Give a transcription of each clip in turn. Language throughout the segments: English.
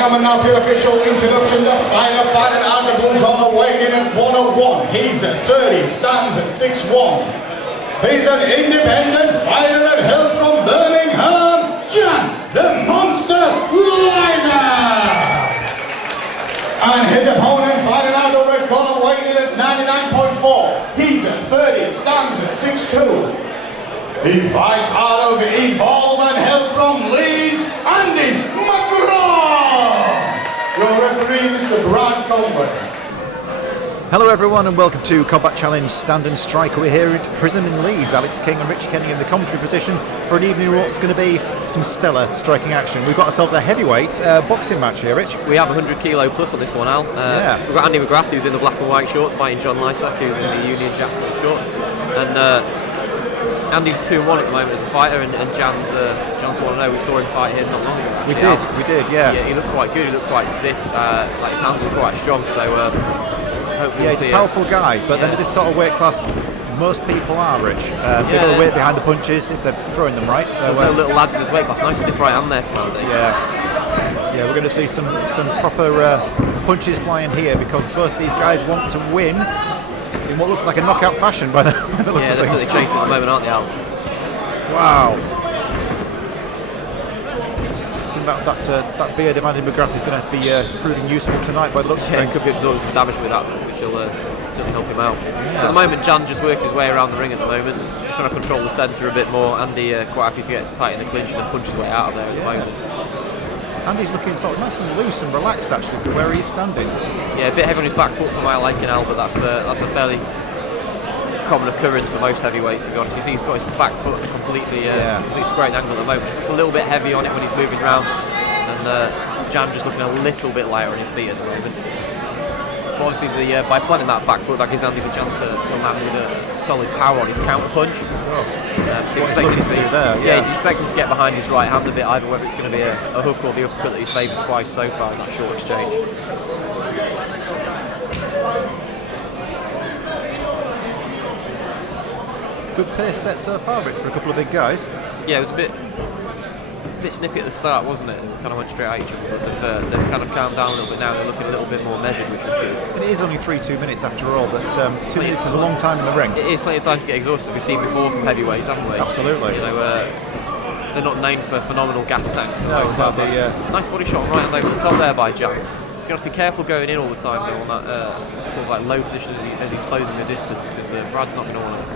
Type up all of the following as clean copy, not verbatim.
gentlemen, now for your official introduction, the final fighter out the blue corner, weighing in at 101. He's at 30, stands at 6'1". He's an independent fighter that hails from Birmingham, John the Monster Lysak. And his opponent fighting out the red corner, weighing in at 99.4. He's at 30, stands at 6'2". He fights out of Evolve and hails from Leeds, McGrath. Your referee, Mr. Brad Conway. Hello everyone and welcome to Combat Challenge Stand and Strike. We're here at Prison in Leeds. Alex King and Rich Kenny in the commentary position for an evening of what's going to be some stellar striking action. We've got ourselves a heavyweight boxing match here, Rich. We have 100 kilo plus on this one, Al. We've got Andy McGrath, who's in the black and white shorts, fighting John Lysak, who's in the Union Jack shorts. And Andy's 2-1 at the moment as a fighter, and Jan's 1-0. We saw him fight here not long ago. We did, yeah. Yeah, he looked quite good. He looked quite stiff. Like his hands were quite strong. So hopefully he's a powerful guy. But then at this sort of weight class, most people are, Rich. Big old weight behind the punches if they're throwing them right. So no little lads in this weight class. Nice stiff right hand there from Andy. Yeah, we're going to see some proper punches flying here because both these guys want to win in what looks like a knockout fashion by the looks of things. They're chasing at the moment, aren't they, Al? Wow. That beard of Andy McGrath is going to be proving useful tonight by the looks of things. He could be absorbing some damage with that, which will certainly help him out. Yeah. So at the moment, Jan just working his way around the ring at the moment, just trying to control the centre a bit more. Andy quite happy to get tight in the clinch and punch his way out of there at the moment. Andy's looking sort of nice and loose and relaxed actually for where he's standing. Yeah, a bit heavy on his back foot for my liking, Al, but that's a fairly common occurrence for most heavyweights, to be honest. You see he's got his back foot completely straight angle at the moment. Just a little bit heavy on it when he's moving around, and Jan just looking a little bit lighter on his feet at the moment. But obviously by planting that back foot, that gives Andy the chance to land with a solid power on his counter punch. Of course. So you expect him to do there. Yeah, you expect him to get behind his right hand a bit, either whether it's going to be a hook or the uppercut that he's favoured twice so far in that short exchange. Good pace set so far, Rich, for a couple of big guys. Yeah, it was a bit snippy at the start, wasn't it? Kind of went straight at each other, but they've kind of calmed down a little bit now. They're looking a little bit more measured, which was good. And it is only 2 minutes after all, but 2 minutes is a long time in the ring. It is plenty of time to get exhausted. We've seen before from heavyweights, haven't we? Absolutely. You know, they're not known for phenomenal gas tanks. No, nice body shot right over the top there by Jan. You have to be careful going in all the time though on that sort of like low position as he's closing the distance, because Brad's not going to want to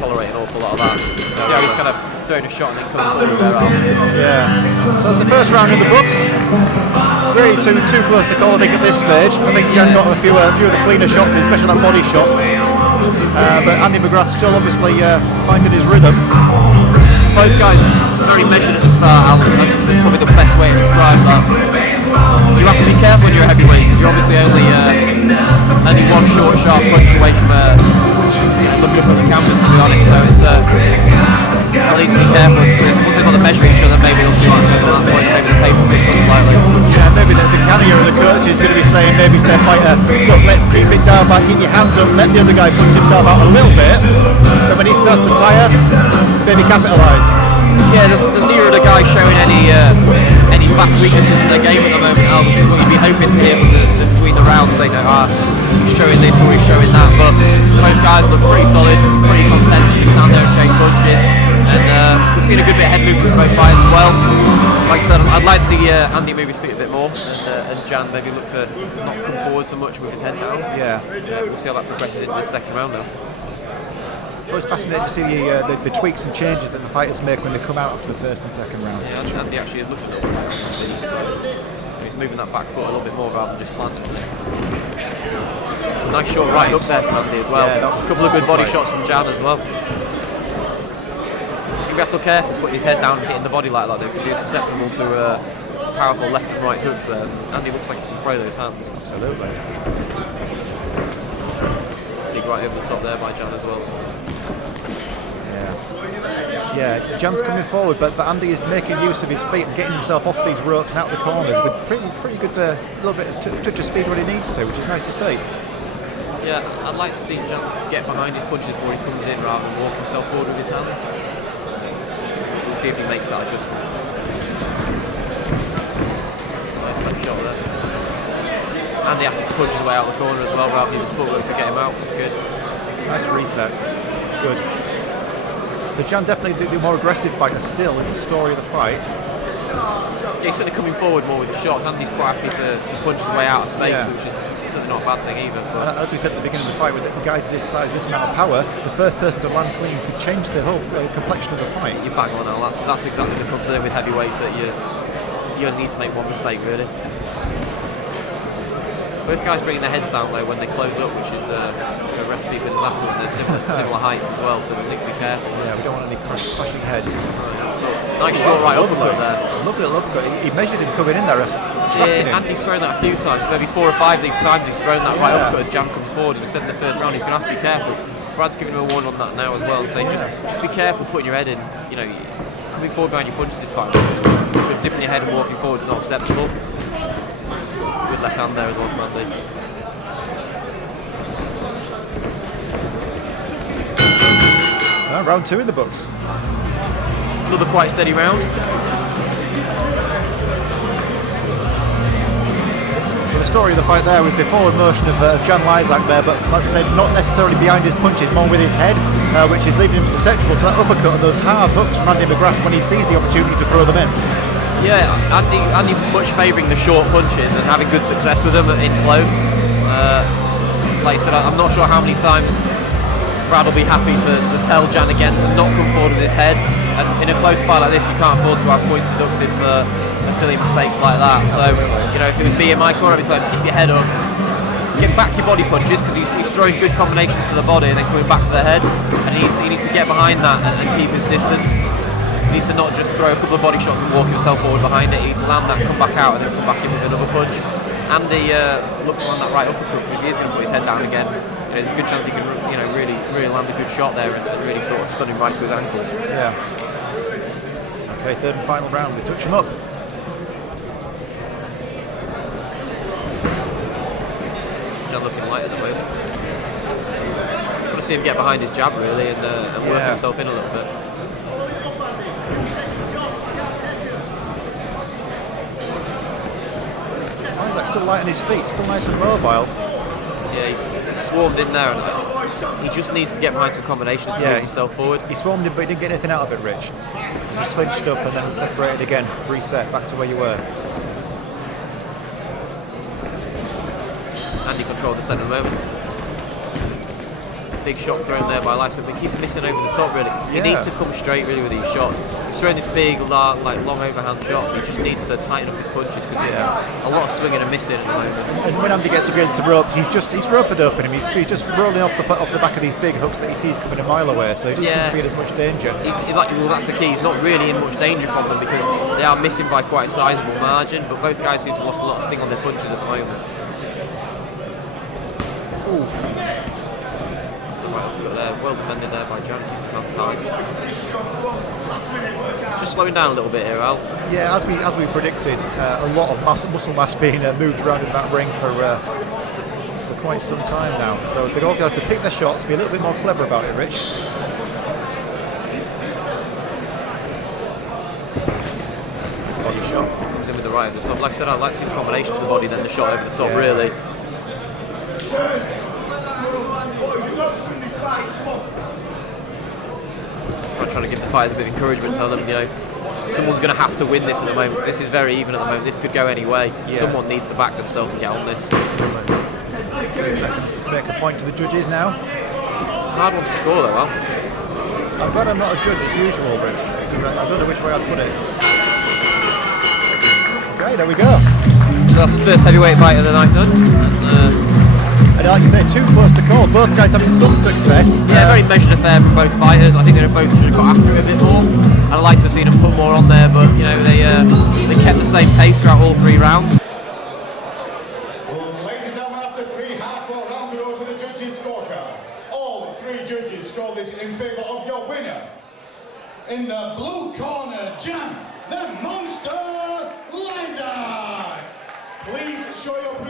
tolerate an awful lot of that. Yeah, he's kind of throwing a shot and then coming through there. Yeah. So that's the first round in the books. Really too close to call, I think, at this stage. I think Jan got a few of the cleaner shots, especially that body shot. But Andy McGrath still obviously finding his rhythm. Both guys very measured at the start, Alan. That's probably the best way to describe that. You have to be careful when you're a heavyweight. You're obviously only one short, sharp punch away from looking up at the cameras, to be honest. So it's they'll need to be careful. Once they've got to measure each other, maybe they'll see at that point. Maybe the pace will pick up slightly. Yeah, maybe the carrier or the coach is going to be saying maybe to their fighter, look, let's keep it down back, keep your hands up, let the other guy punch himself out a little bit. But when he starts to tire, maybe capitalise. Yeah, there's neither of the guys showing any vast weaknesses in their game at the moment, Al, which is what you'd be hoping to hear between the rounds, saying, he's showing this or he's showing that. But both guys look pretty solid, pretty content to stand there and change punches. And we've seen a good bit of head movement from both fighters as well. Like I said, I'd like to see Andy move his feet a bit more, and Jan maybe look to not come forward so much with his head down. Yeah. We'll see how that progresses into the second round now. So it's fascinating to see the tweaks and changes that the fighters make when they come out after the first and second round. Yeah, Andy actually is looking a little bit on his feet, so he's moving that back foot a little bit more rather than just planting it. Nice short right hook there from Andy as well. Yeah, a couple of good body shots from Jan as well. You have to be careful putting his head down and hitting the body like that, though, because he's susceptible to some powerful left and right hooks there. Andy looks like he can throw those hands. Absolutely. Big right over the top there by Jan as well. Yeah, Jan's coming forward, but Andy is making use of his feet and getting himself off these ropes and out the corners with pretty good, little bit of touch of speed when he needs to, which is nice to see. Yeah, I'd like to see Jan get behind his punches before he comes in rather than walk himself forward with his hands. We'll see if he makes that adjustment. Andy happened to punch his way out the corner as well, rather than his footwork to get him out. That's good. Nice reset. It's good. So Jan definitely the more aggressive fighter still. It's a story of the fight. Yeah, he's certainly coming forward more with the shots. Andy's quite happy to punch his way out of space, which is certainly not a bad thing either. But as we said at the beginning of the fight, with the guys this size, this amount of power, the first person to land clean could change the whole complexion of the fight. you're bang on now. That's exactly the concern with heavyweights, that you only need to make one mistake really. Both guys bringing their heads down low when they close up, which is a recipe for disaster when they're similar heights as well, so they need to be careful. Yeah, we don't want any clashing heads. So, nice short right uppercut there. Lovely little uppercut. He measured him coming in there, tracking him. Andy's thrown that a few times, maybe 4 or 5 of these times he's thrown that right uppercut as Jan comes forward, and he said in the first round he's going to have to be careful. Brad's giving him a warning on that now as well, saying just be careful putting your head in. You know, coming forward behind your punches is fine, but dipping your head and walking forward is not acceptable. Good left hand there as well from Andy. Round 2 in the books. Another quite steady round. So the story of the fight there was the forward motion of Jan Lysak there, but like I said, not necessarily behind his punches, more with his head, which is leaving him susceptible to that uppercut and those hard hooks from Andy McGrath when he sees the opportunity to throw them in. Yeah, Andy much favouring the short punches and having good success with them in close. Like I said, I'm not sure how many times Brad will be happy to tell Jan again to not come forward with his head, and in a close fight like this you can't afford to have points deducted for silly mistakes like that. So, you know, if it was me in my corner, I'd be telling him, keep your head up, get back your body punches, because he's throwing good combinations to the body and then coming back to the head, and he needs to get behind that and keep his distance. He needs to not just throw a couple of body shots and walk himself forward behind it. He needs to land that, come back out, and then come back in with another punch. Andy looks to land that right uppercut, if he is going to put his head down again, there's a good chance he can, you know, really land a good shot there and really sort of stun him right to his ankles. Yeah. Okay, third and final round. They touch him up. Jan looking light at the moment. I want to see him get behind his jab really and work himself in a little bit. Lysak still light on his feet, still nice and mobile. Yeah, he's swarmed in there, and he just needs to get behind some combinations to move himself forward. He swarmed in, but he didn't get anything out of it, Rich. He just clinched up and then separated again, reset, back to where you were. Andy controlled the centre at the moment. Big shot thrown there by Lysak, but he keeps missing over the top really. He needs to come straight really with these shots. He's throwing this big, long overhand shots. He just needs to tighten up his punches because a lot of swinging and missing at the moment. And when Andy gets against the ropes, he's ropered up in him. He's just rolling off the back of these big hooks that he sees coming a mile away. So he doesn't seem to be in as much danger. Well, that's the key. He's not really in much danger from them because they are missing by quite a sizable margin. But both guys seem to have lost a lot of sting on their punches at the moment. Oof. Well defended there by Jan. Just slowing down a little bit here, Al. Yeah, as we predicted, a lot of muscle mass being moved around in that ring for quite some time now. So they're all going to have to pick their shots, be a little bit more clever about it, Rich. This body shot comes in with the right at the top. Like I said, I'd like to see the combination to the body, then the shot over the top. Really. I'm trying to give the fighters a bit of encouragement, tell them, you know, someone's going to have to win this at the moment. This is very even at the moment. This could go any way. Someone needs to back themselves and get on this. 3 seconds to make a point to the judges now. Hard one to score though, Al. I'm glad I'm not a judge as usual, Rich, because I don't know which way I'd put it. Okay, there we go. So that's the first heavyweight fight of the night done. And like you say, too close to call. Both guys having some success. Yeah, very measured affair from both fighters. I think they both should have got after it a bit more. I'd like to have seen them put more on there, but you know they kept the same pace throughout all 3 rounds. Ladies and gentlemen, after 3 half-hour rounds, we go to the judges' scorecard. All 3 judges score this in favour of your winner. In the blue corner, Jan, the Monster Lysak. Please show your